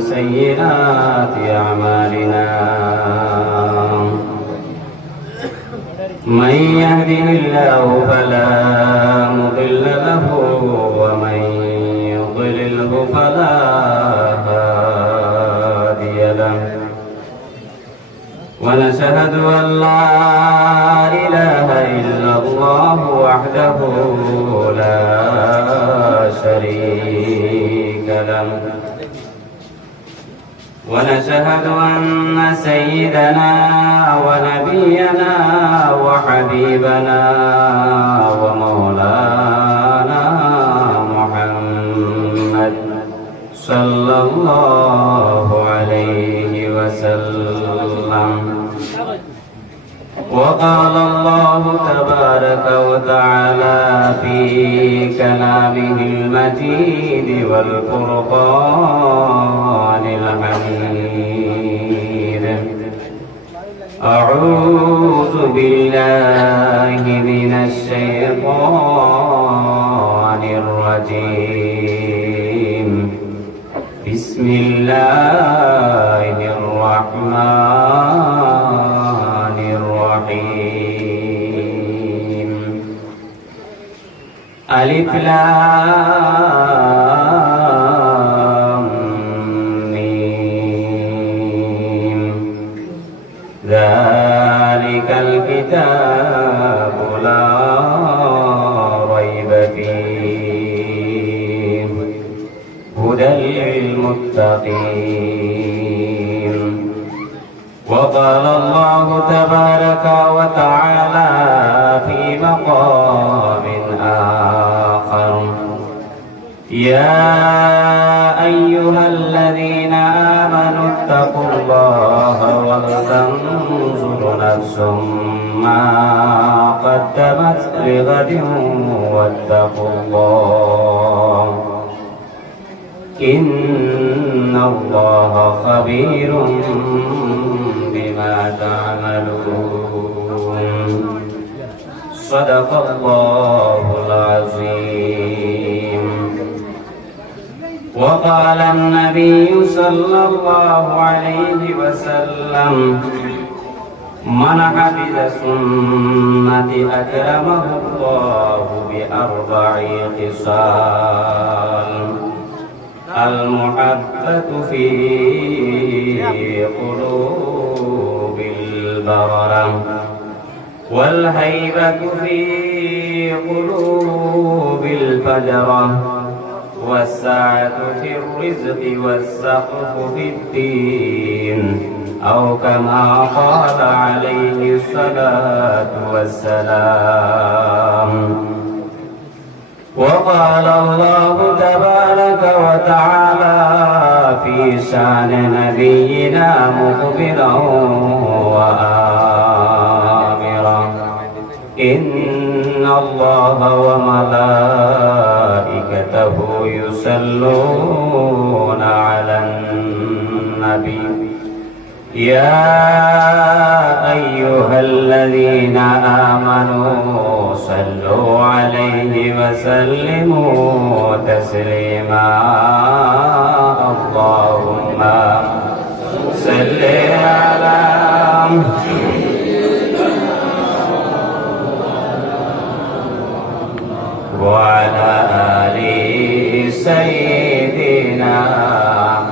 سيئات أعمالنا من يهده الله فلا مضل له ومن يضلله فلا هادي له ونشهد أن لا إله إلا الله وحده لا شريك له ونشهد أن سيدنا ونبينا وحبيبنا ومولانا محمد صلى الله عليه وسلم وقال الله تبارك وتعالى في كلامه المجيد والفرقان الحميد أعوذ بالله من الشيطان الرجيم بسم الله الرحمن الرحيم ألف لام ميم ذلك الكتاب لا ريب فيه هدى للمتقين وقال الله تبارك وتعالى في مقام آخر يا أيها الذين آمنوا اتقوا الله ولتنظر نفس ما قدمت لغد واتقوا الله إن الله خبير بما تعملون صدق الله العظيم وقال النبي صلى الله عليه وسلم من حفظ سنة أكرمه الله بأربع خصال المحبة في قلوب البررة والهيبة في قلوب الفجرة والسعة في الرزق والسقف في الدين أو كما قال عليه الصلاة والسلام وقال الله تبارك وتعالى في شان نبينا مخبرا وآمرا إن الله وملائكته يصلون على النبي يا أيها الذين آمنوا صلوا عليه وسلموا تسليما اللهم صل على وعلى آل سيدنا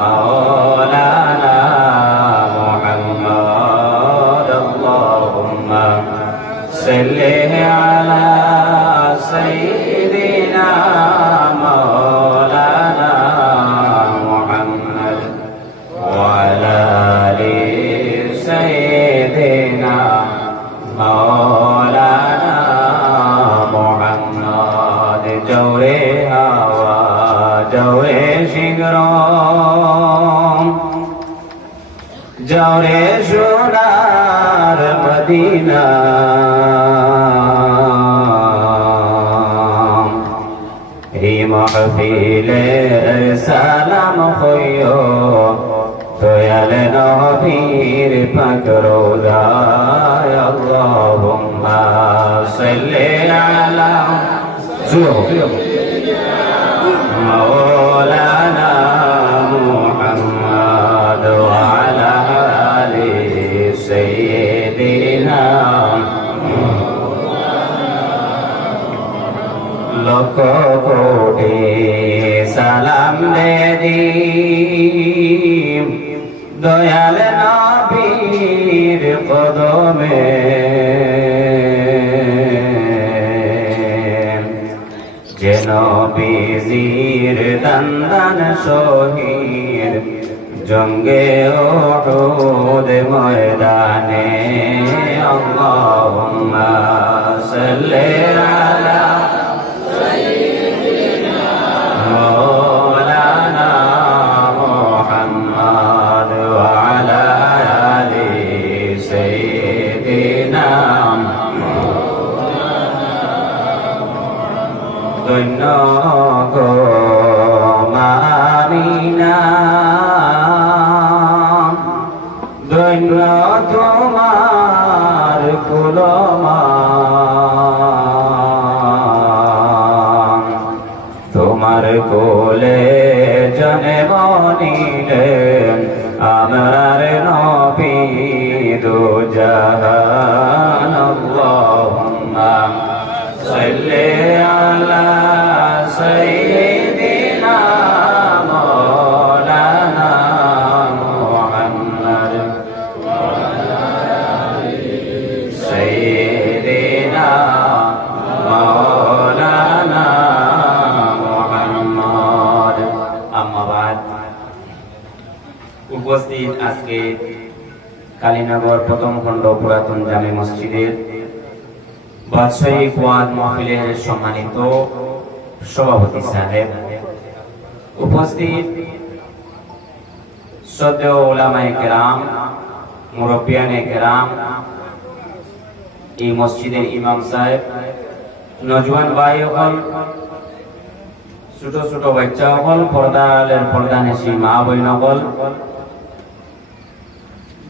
مولانا محمد اللهم صل على سيدنا مولانا محمد وعلى آل سيدنا مولانا محمد جوري هوا جوري شكرام جوري شنار مدينة هي محفل سلام خيو تويل نغفير فكرودا اللهم صل على مولانا কোটি সালাম দেরি দয়াল নবীর কদমে যে নবীজির দান শহীদ জঙ্গে উহুদ ময়দানে আল্লাহুম্মা সাল্লি আলা সাইয়্যিদিনা মাওলানা মুহাম্মদ ওয়া আলা আলি সাইয়্যিদিনা ধন্য গো মামিনা ধন্য তোমার কুলমা তোমার কোলে জন্ম নিলেন আমরার নবী দু জাহান আল্লাহুম্মা সাল্লি আলা সাইয়্যিদিনা মাওলানা মুহাম্মদ সাইয়্যিদিনা মাওলানা মুহাম্মদ আম্মা বাদ উপস্থিত আজকে কালীনগর প্রথম খণ্ড পুরাতন জামে মসজিদের বাদশাহী ওয়াজ মাহফিলের সম্মানিত সভাপতি সাহেব, উপস্থিত শ্রদ্ধেয় উলামায়ে কেরাম, মুরব্বিয়ানে কেরাম, এই মসজিদের ইমাম সাহেব, নজওয়ান ভাই হল, ছোট ছোট বাচ্চা হল, পর্দার পর্দানেশী মা বোন হল,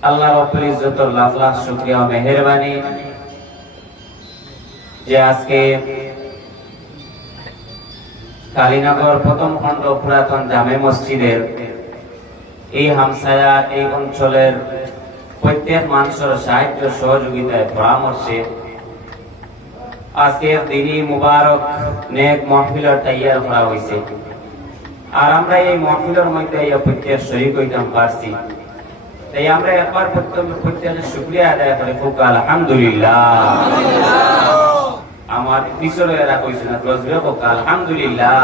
আল্লাহ রাব্বুল ইজ্জতের লাখ লাখ শুকরিয়া ও মেহেরবানি যে আজকে কালীনগর প্রথম খণ্ড পুরাতন জামে মসজিদের এই হামসায়া এই অঞ্চলের প্রত্যেক মানুষের সাহায্য সহযোগিতায় পরামর্শে আজকে দিনই মুবারক নেক মাহফিলের তৈয়ার করা হয়েছে। আর আমরা এই মাহফিলের মধ্যে প্রত্যেক শরীক হইতাম পারছি, তাই আমরা একবার প্রত্যেকের শুকরিয়া আদায় করে খুব আলহামদুলিল্লাহ। আমার পিছনে এরা কইছে না রজবে হোক আলহামদুলিল্লাহ।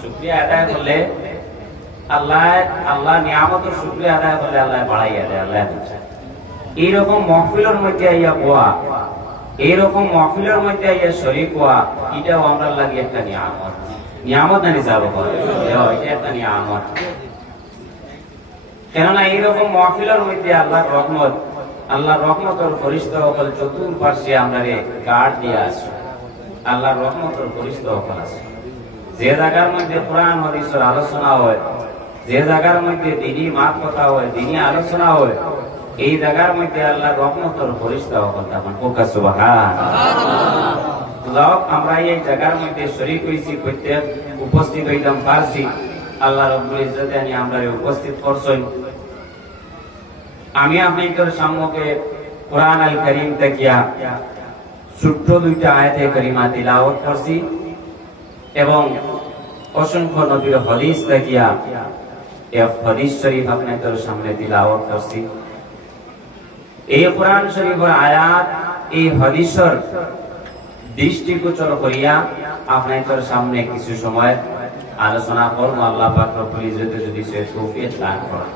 শুকরিয়া আদায় করলে আল্লাহ নিয়ামতের শুকরিয়া আদায় করলে আল্লাহ বাড়াইয়া দেয়। আল্লাহ এইরকম মহফিলের মধ্যে আইয়া বোয়া, এইরকম মহফিলের মধ্যে আইয়া শরীক হওয়া, এটাও আমরা লাগে একটা নিয়ামত। নিয়ামত জানি যাবো এটা একটা নিয়ামত। কেননা এইরকম মহফিলের মধ্যে আল্লাহর রহমত, আল্লাহর রহমতের ফরিস্তা সকল চতুর্পার্শ্বে আমরা গার্ড দিয়ে আসি। আল্লাহর রহমতের ফরিস্তা সকল আছে। যে জায়গার মধ্যে কোরআন হাদিসের আলোচনা হয়, যে জায়গার মধ্যে দ্বীনি মাত কথা হয়, দ্বীনি আলোচনা হয়, এই জায়গার মধ্যে আল্লাহর রহমতের ফরিস্তা সকল তখন কোকা সুবহানাল্লাহ। আমরা এই জায়গার মধ্যে শরীক হইছি, প্রত্যেক উপস্থিত হইতাম পারছি। আল্লাহ রাব্বুল ইজ্জতে আমরা উপস্থিত করছেন। আমি আপনাদের সম্মুখে কোরআন আল কারীম থেকে ছোট্ট দুইটা আয়াতে কারিমা তিলাওয়াত করছি এবং অসংখ্য নবীর হাদিস থেকে এক হাদিস শরীফ আপনাদের সামনে তিলাওয়াত করছি। এই কোরআন শরীফের আয়াত, এই হাদিসের দৃষ্টিগোচর করিয়া আপনাদের সামনে কিছু সময় আলোচনা করব। আল্লাহ পাক রব্বুল ইজ্জতে যদি সে তৌফিক দান করেন।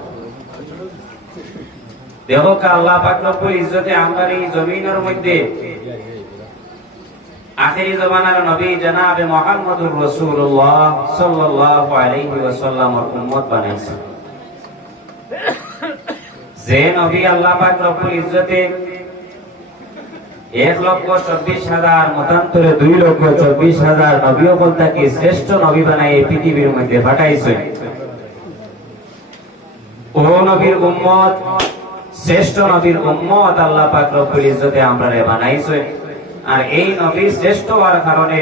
দেখো আল্লাহ পাক রব্বুল ইজ্জতে আমরা এই জমিনের মধ্যে আখিরি জামানার নবী জনাবে মুহাম্মদুর রাসূলুল্লাহ সাল্লাল্লাহু আলাইহি ওয়াসাল্লামের উম্মত বানাইছেন। যে নবী আল্লাহ পাক রব্বুল ইজ্জতে 1,24,000 মতান্তরে 2,24,000 নবী সকলকে শ্রেষ্ঠ নবী বানাই এই পৃথিবীর মধ্যে পাঠাইছেন। ও নবীর উম্মত, শ্রেষ্ঠ নবীর উম্মত আল্লাহ পাক রব্বুল ইজ্জতে আমরারে বানাইছেন। আর এই নবী শ্রেষ্ঠ হওয়ার কারণে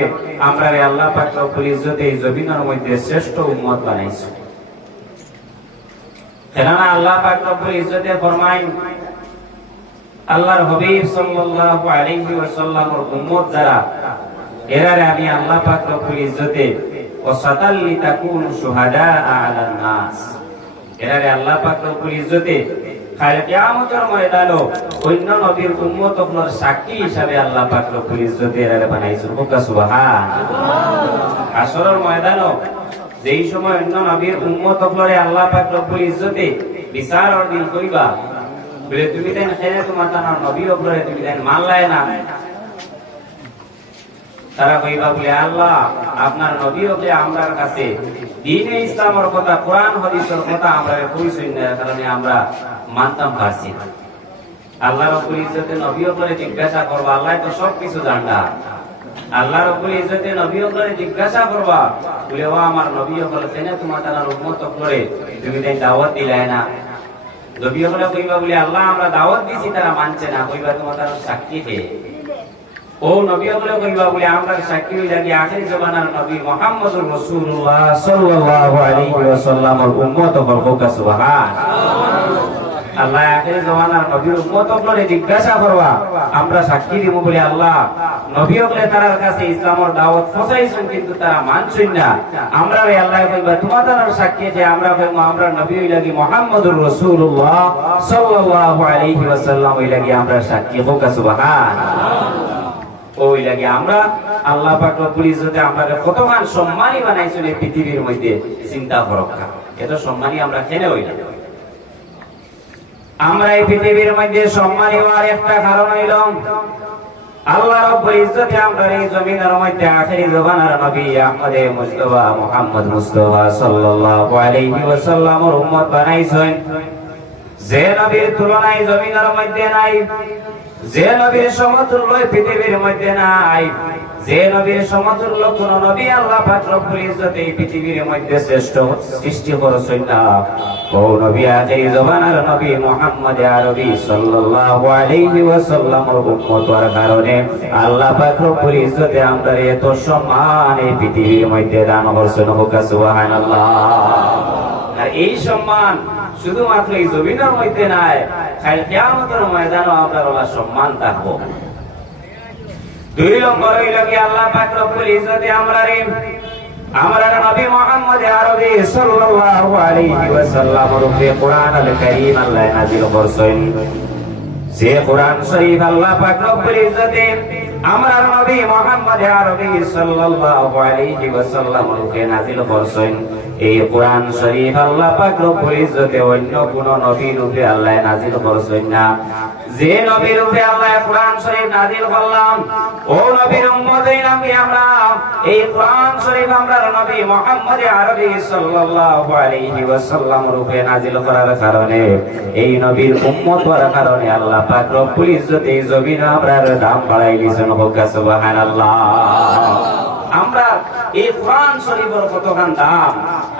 আমরারে আল্লাহ পাক রব্বুল ইজ্জতে এই জমিনের মধ্যে শ্রেষ্ঠ উম্মত বানাইছেন। কেননা আল্লাহ পাক রব্বুল ইজ্জতে ফরমায়, আল্লাহর হাবিব সাল্লাল্লাহু আলাইহি ওয়াসাল্লামের উম্মত যারা এরারে আমি আল্লাহ পাক রব্বুল ইজ্জতে ওয়াসাতাল লিতাকুনু শুহাদা আলান নাস, এরারে আল্লাহ পাক রব্বুল ইজ্জতে কাল কিয়ামতের ময়দানে অন্য নবীর উম্মত হলোর সাক্ষী হিসাবে আল্লাহ পাক রব্বুল ইজ্জতে এরারে বানাইছেন। সুবহানাল্লাহ। আসরের ময়দানে যেই সময় অন্য নবীর উম্মত হলরে আল্লাহ পাক রব্বুল ইজ্জতে বিচারের দিন কইবা বলে তুমি দেন খেয়ে তোমার তার নবী হলরে তুমি দেন মানলাই না, তারা কইবা বলে আল্লাহ আপনার নবী হলে আমরার কাছে দ্বীনে ইসলামের কথা কোরআন হাদিসের কথা আমরা কইছই না, কারণে আমরা মানতাম পারছি না। আল্লাহ রাব্বুল ইজ্জতে নবী হলে জিজ্ঞাসা করবা, আল্লাহ তো সবকিছু জানা, আল্লাহ রাব্বুল ইজ্জতে নবী হলে জিজ্ঞাসা করবা বলে ও আমার নবী হলে কেন তোমার তার উম্মত হলে তুমি দেন দাওয়াত দিলাই না? নবী হলে কইবা বলে আল্লাহ আমরা দাওয়াত দিছি তারা মানছে না, কইবা তোমার তার সাক্ষী কে? ও নবী হলে কইবা বলে আমরা সাক্ষী হই লাগি আখির জামানার নবী মুহাম্মদুর রাসূলুল্লাহ সাল্লাল্লাহু আলাইহি ওয়াসাল্লামের উম্মত হল। সুবহানাল্লাহ। আল্লাহ আখির জামানার নবীর উম্মত হলে জিজ্ঞাসা করবা, আমরা সাক্ষী দিব বলে আল্লাহ নবী হলে তার কাছে ইসলামের দাওয়াত পৌঁছাইছেন কিন্তু তারা মানছেন না, আমরা আল্লাহ কইবা তোমার তার সাক্ষী যে আমরা কইবো আমরা নবী হই লাগি মুহাম্মদুর রাসূলুল্লাহ সাল্লাল্লাহু আলাইহি ওয়াসাল্লাম হই লাগি আমরা সাক্ষী। সুবহানাল্লাহ। ওই লাগে আমরা আল্লাহ পাক রব্বুল ইজ্জতে আমাদের কতখান সম্মানী বানাইছেন এই পৃথিবীর মধ্যে, চিন্তা করো। এত সম্মানী আমরা কেন হই না? আমরা এই পৃথিবীর মধ্যে সম্মানী হওয়ার একটা কারণ হইল আল্লাহ রাব্বুল ইজ্জতে আমরা এই জমিনের মধ্যে আখিরি জামানার নবী আহমদ মুস্তাফা মুহাম্মদ মুস্তাফা সাল্লাল্লাহু আলাইহি ওয়াসাল্লামের উম্মত বানাইছেন, যে নবীর তুলনায় জমিনের মধ্যে নাই, যে নবীর সমতুল্য পৃথিবীর মধ্যে নাই, যে নবীর সমতুল্য কোন নবী আল্লাহ পাক রব্বুল ইজ্জতে এই পৃথিবীর মধ্যে শ্রেষ্ঠ সৃষ্টি করেছেন না। ও নবী আখির জামানার নবী মুহাম্মদ আরবী সাল্লাল্লাহু আলাইহি ওয়াসাল্লামের উম্মতের কারণে আল্লাহ পাক রব্বুল ইজ্জতে আমরা এত সম্মান এই পৃথিবীর মধ্যে দান করেছেন। সুবহানাল্লাহ। আর এই সম্মান শুধুমাত্র এই জমিনের মধ্যে নাই, কাল কিয়ামতের ময়দানে আপনার ওলা সম্মান থাকবো। দুই নম্বর হইল কি আল্লাহ পাক রব্বুল ইজ্জতে আমরা নবী মুহাম্মদ আরবী সাল্লাল্লাহু আলাইহি ওয়াসাল্লামের উপরে কোরআন আল কারীম আল্লাহ নাযিল করেছেন। যে কোরআন শরীফ আল্লাহ পাক রব্বুল ইজ্জতে আমরা নবী মুহাম্মদ আরবী সাল্লাল্লাহু আলাইহি ওয়াসাল্লামের উপরে নাযিল করেছেন, এই কোরআন শরীফ আল্লাহ পাক রব্বুল ইজ্জতে অন্য কোন নবীর উপরে আল্লাহ নাযিল করেছেন না। যে নবীর উপরে আল্লাহ কোরআন শরীফ নাযিল করলাম ও নবীর উম্মতের নামে আমরা এই কোরআন শরীফ আমরা নবী মুহাম্মদ আরবী সাল্লাল্লাহু আলাইহি ওয়াসাল্লামের উপরে নাযিল করার কারণে এই নবীর উম্মত হওয়ার কারণে আল্লাহ পাক রব্বুল ইজ্জতে এই জমিনে আমরার দাম বাড়াই দিয়েছেন। সুবহানাল্লাহ। আমরা এই কোরআন শরীফের কতখান দাম,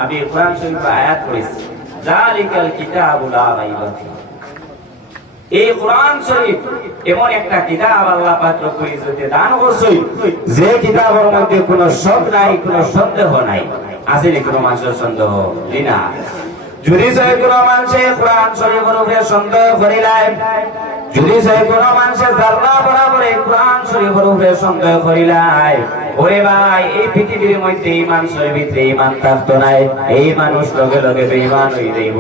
আমি কোরআন শরীফের আয়াত পড়েছি, যালিকাল কিতাবু লা রাইবা ফীহি। এই কোরআন শরীফ এমন একটা কিতাব আল্লাহ পাক রব্বুল ইজ্জতে দান করেছেন, যে কিতাবের মধ্যে কোনো শক নাই, কোনো সন্দেহ নাই। আছে নি কোনো মানুষের সন্দেহ? না। যদি সে কোনো মানুষের কোরআন শরীফের উপরে সন্দেহ করিলাই, যদি সে কোনো মানুষের জাল্লা বরাবর কোরআন শরীফের উপরে সন্দেহ করিলাই, ওরে ভাই এই পৃথিবীর মধ্যে এই মানুষের ভিতরে ঈমান থাকতো নাই, এই মানুষ লগে লগে বেঈমান হয়ে যাইব।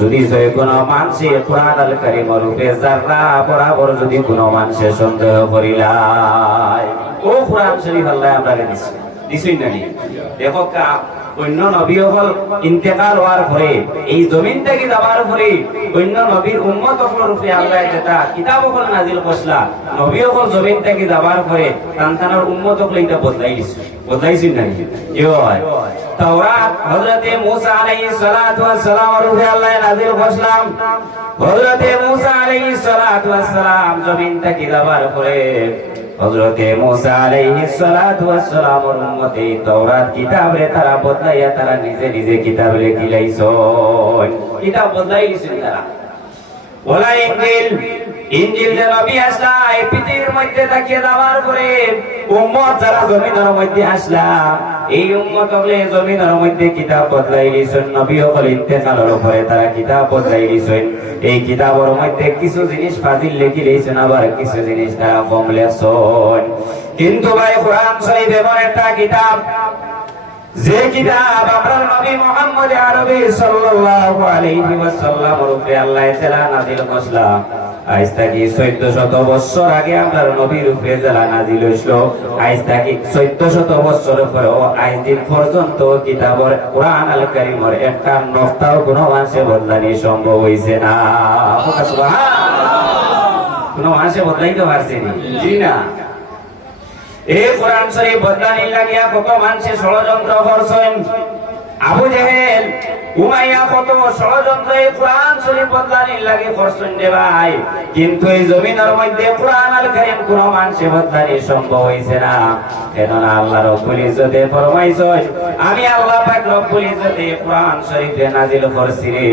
যদি সে কোনো মানুষের কোরআন আল কারীমের উপরে জাল্লা বরাবর যদি কোনো মানুষের সন্দেহ করিলাই, ও কোরআন শরীফ আল্লাহ আমরা দিছই না। দেখো অন্য নবী হল ইন্তেকাল হওয়ার পরে এই জমিন থেকে যাবার পরে অন্য নবীর উম্মত হলের উপরে আল্লাহ যেটা কিতাব হল নাজিল করলা, নবী হল জমিন থেকে যাবার পরে তান্তানার উম্মত হল এটা বদলাইছি না। তাওরাত হযরতে মূসা আলাইহিস সালাতু ওয়াস সালামের উপরে আল্লাহ নাজিল করলাম, হযরতে মূসা আলাইহিস সালাতু ওয়াস সালাম জমিন থেকে যাবার পরে হযরতে মূসা আলাইহিস সালাতু ওয়াস সালামের উম্মতে তাওরাত কিতাবে তারা বদলাইয়া তারা নিজে নিজে কিতাব লিখি লাইছেন, কিতাব বদলাইছেন তারা। ওলা ইনজিল যে নবী আসলা এই পৃথিবীর মধ্যে তাকিয়ে যাওয়ার পরে উম্মত যারা জমিনের মধ্যে আসলা, এই উম্মত হলে জমিনের মধ্যে কিতাব বদলাই দিয়েছেন। নবী হল ইন্তেকালের পরে তারা কিতাব বদলাই দিয়েছেন। এই কিতাবের মধ্যে কিছু জিনিস ফাজিল লিখি দিয়েছেন, আবার কিছু জিনিস তারা কম লেখছেন। কিন্তু ভাই কোরআন শরীফ এমন একটা কিতাব, যে কিতাব আমরা নবী মুহাম্মদ আরবি সাল্লাল্লাহু আলাইহি ওয়াসাল্লামের উপরে আল্লাহ তাআলা নাযিল করলেন। আজ থেকে 1400 বছর আগে আমরা নবীর উপরে যারা নাযিল হইছিল, আজ থেকে 1400 বছর পরেও আজ দিন পর্যন্ত কিতাবের কোরআন আল কারীমের একটা নকতাও কোনো অংশে বদলানি সম্ভব হইছে না। সুবহানাল্লাহ। কোনো অংশে বদলাইতে পারছে না, জি না। এই কোরআন শরীফ বদলানির লাগিয়া কত মানুষে ষড়যন্ত্র করছেন। আবু জেহেল, উমাইয়া কত ষড়যন্ত্র এই কোরআন শরীফ বদলানির লাগি করছেন রে ভাই। কিন্তু এই জমিনের মধ্যে কোরআন আল কারীম কোন মানুষে বদলানি সম্ভব হইছে না। কেননা আল্লাহ রব্বুল ইজ্জতে ফরমাইছেন, আমি আল্লাহ পাক রব্বুল ইজ্জতে কোরআন শরীফে নাযিল করছি রে,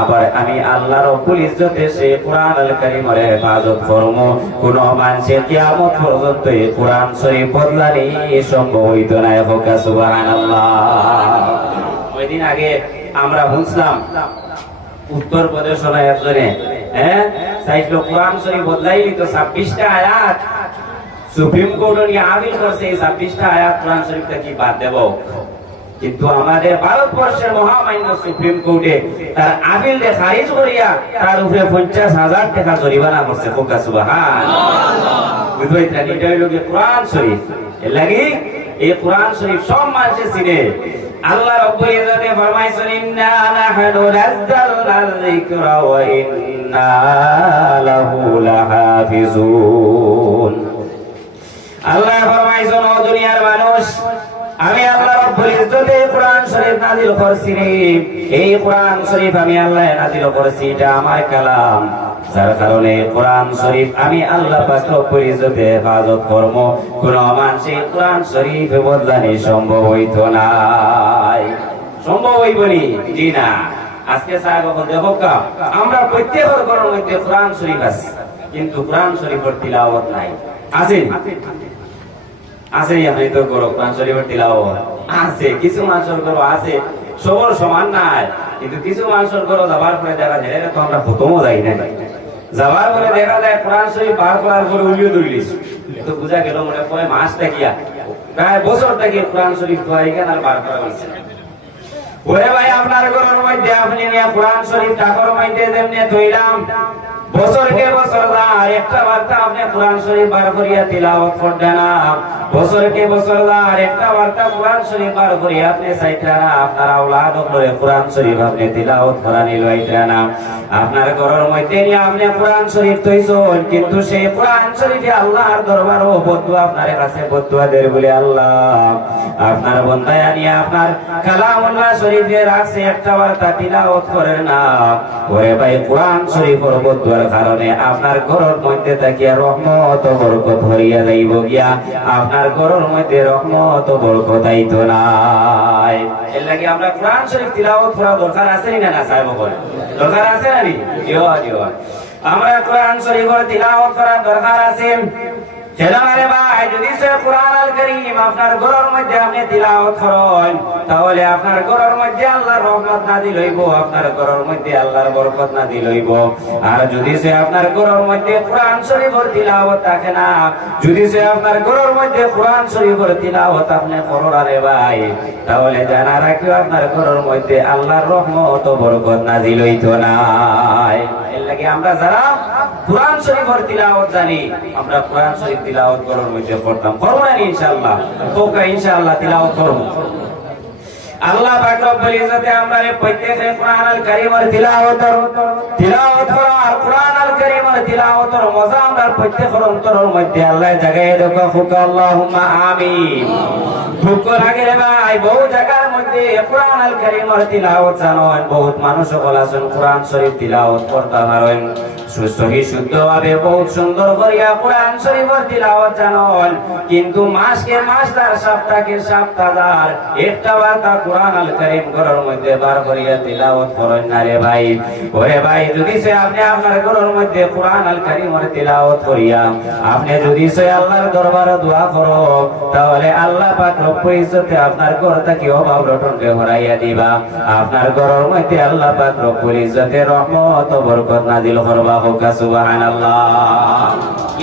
আবার আমি আল্লাহ রব্বুল ইজ্জতে সেই কোরআন আল কারীমের হেফাজত করব। কোন মানুষের কিয়ামত পর্যন্ত এই কোরআন শরীফ বদলানি সম্ভব হইত না। সুবহানাল্লাহ। কয়েকদিন আগে আমরা বুঝলাম উত্তর প্রদেশের একজনে চাইছিল কোরআন শরীফ বদলাই নিত 26টা আয়াত সুপ্রিম কোর্ট নিয়ে আপিল করছে, এই 26টা আয়াত কোরআন শরীফটা কি বাদ দেব। কিন্তু আমাদের ভারতবর্ষের মহামান্য সুপ্রিম কোর্টে তার আপিলকে খারিজ করিয়া তার উপরে 50,000 টাকা জরিমানা করছে। সুবহানাল্লাহ। বুঝবাইতা এটা হইল কি কোরআন শরীফ। এর লাগি এই কোরআন শরীফ সব মানুষে চিনে। আল্লাহ রাব্বুল ইজ্জতে ফরমাইছেন, ইন্না নাহনু নাযালনাল যিকরা ওয়া ইন্না লাহু লাহাফিজুন। আল্লাহ ফরমাইছেন, ও দুনিয়ার মানুষ, আমি আল্লাহ রাব্বুল ইজ্জতে কোরআন শরীফ নাযিল করছি রে। এই কোরআন শরীফ আমি আল্লাহ নাযিল করেছি, এটা আমার কালাম। যার কারণে কোরআন শরীফ আমি আল্লাহ পাক রব্বুল ইজ্জতে হেফাজত করব। কোন মানুষে কোরআন শরীফ বদলানি সম্ভব হইতো না। সম্ভব হইবনি, জি না। আজকে সাহেব দেখো আমরা প্রত্যেকের ঘরের মধ্যে কোরআন শরীফ আছে, কিন্তু কোরআন শরীফের তিলাওয়াত নাই। আছে আছে আমি তো করো কোরআন শরীফের তিলাওয়াত আছে, কিছু মানুষের ঘর আছে, সবার সমান নাই। কিন্তু কিছু মানুষের ঘর যাবার পরে দেখা যায় এটা তো আমরা খতমও যাই না, যাবার পরে দেখা যায় কোরআন শরীফ বার করার পরে উলিয়ে ধরলিস, তো বুঝা গেল মনে পরে মাস থাকিয়া প্রায় বছর থেকে কোরআন শরীফ ধোয়াইকেন আর বার করা হয়েছে। ওরে ভাই, আপনার ঘরের মধ্যে আপনি নিয়ে কোরআন শরীফ টাকার মধ্যে যেমনি ধইলাম, বছরকে বছর আর একটা বার্তা আপনি কোরআন শরীফ বার করিয়া তিলাওয়াত করতেন না। বছরকে বছর আর একটা বার্তা কোরআন শরীফ বার করিয়া আপনি চাইতেন না। আপনার আওলাদ করে কোরআন শরীফ আপনি তিলাওয়াত করা নিলইতেন না। আপনার ঘরের মধ্যে নিয়ে আপনি কোরআন শরীফ তৈছেন, কিন্তু সেই কোরআন শরীফে আল্লাহর দরবারও বদুয়া আপনার কাছে বদুয়া দেয় বলে আল্লাহ আপনার বন্দায় নিয়ে আপনার কালামুল্লাহ শরীফে রাখছে, একটা বার্তা তিলাওয়াত করেন না। ওরে ভাই, কোরআন শরীফের বদুয়ার কারণে আপনার ঘরের মধ্যে তাকিয়া রহমত বরকত হইয়া যাইব গিয়া, আপনার ঘরের মধ্যে রহমত বরকত আইতো নাই। এর লাগি আমরা কোরআন শরীফ তিলাওয়াত করা দরকার আছে না? না সাহেব বলেন দরকার আছে না? আমরা কোরআন শরীফের তিলাওয়াত করার দরকার আছে। ছেলেমারে ভাই, যদি সে কোরআন আল কারীম আপনার ঘরের মধ্যে আপনি তিলাওয়াত করেন, তাহলে আপনার ঘরের মধ্যে আল্লাহর রহমত নাযিল হইব, আপনার ঘরের মধ্যে আল্লাহর বরকত নাযিল হইব। আর যদি সে আপনার ঘরের মধ্যে কোরআন শরীফের তিলাওয়াত থাকে না, যদি সে আপনার ঘরের মধ্যে কোরআন শরীফের তিলাওয়াত আপনি করেন রে ভাই, তাহলে জানা রাখিও আপনার ঘরের মধ্যে আল্লাহর রহমত ও বরকত নাযিল হইতো না। এর লাগি আমরা যারা কোরআন শরীফের তিলাওয়াত জানি, আমরা কোরআন শরীফ তিলাওয়াত করার মধ্যে করতাম, করব না ইনশাআল্লাহ? তোকে ইনশাআল্লাহ তিলাওয়াত করব। আল্লাহ পাক রব্বুল ইজ্জতে আমরা প্রত্যেককে কোরআন আল কারীমের তিলাওয়াত করা আর কোরআন আল কারীমের তিলাওয়াতের মজা আমরা প্রত্যেকের অন্তরের মধ্যে আল্লাহ জায়গায় রাখা হোক। আল্লাহুম্মা আমিন। দুঃখ লাগে রে ভাই, বহু জায়গার মধ্যে কোরআন আল কারীমের তিলাওয়াত জানেন, বহুত মানুষ বলেছেন কোরআন শরীফ তিলাওয়াত করতে পারেন সহি শুদ্ধভাবে, বহুত সুন্দর করিয়া কোরআন শরীফের তিলাওয়াত জানেন, কিন্তু মাসকে মাস তার সপ্তাহকে সপ্তাহ একটা বার্তা কুরআন আল কারীম ঘরের মধ্যে বার করিয়া তিলাওয়াত করেন না রে ভাই। ওরে ভাই, যদি সে আপনি আপনার ঘরের মধ্যে কুরআন আল কারীমের তিলাওয়াত করিয়া আপনি যদি সে আল্লাহর দরবারে দোয়া করো, তাহলে আল্লাহ পাক রব্বুল ইজ্জতে আপনার ঘর থেকে অভাব অনটনকে হরাইয়া দিবা। আপনার ঘরের মধ্যে আল্লাহ পাক রব্বুল ইজ্জতে রহমত ও বরকত নাজিল করবা। হোক সুবহানাল্লাহ।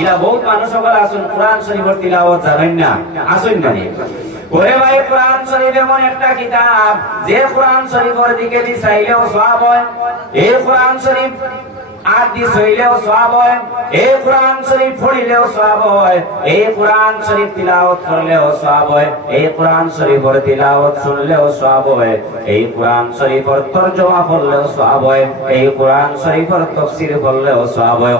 ইলা বহুত মানুষ সকল আসুন কোরআন শরীফের তিলাওয়াত জানেন না, আসুন না। ওরে ভাই, কোরআন শরীফ এমন একটা কিতাব যে কোরআন শরীফের দিকে চাইলেও সওয়াব হয়। এই কোরআন শরীফ আর দি হইলেও সওয়াব হয়, এই কোরআন শরীফ পড়িলেও সওয়াব হয়, এই কোরআন শরীফ তিলাওয়াত করলেও সওয়াব হয়, এই কোরআন শরীফের তিলাওয়াত শুনলেও সওয়াব হয়, এই কোরআন শরীফের তরজমা পড়লেও সওয়াব হয়, এই কোরআন শরীফের তাফসীর পড়লেও সওয়াব হয়।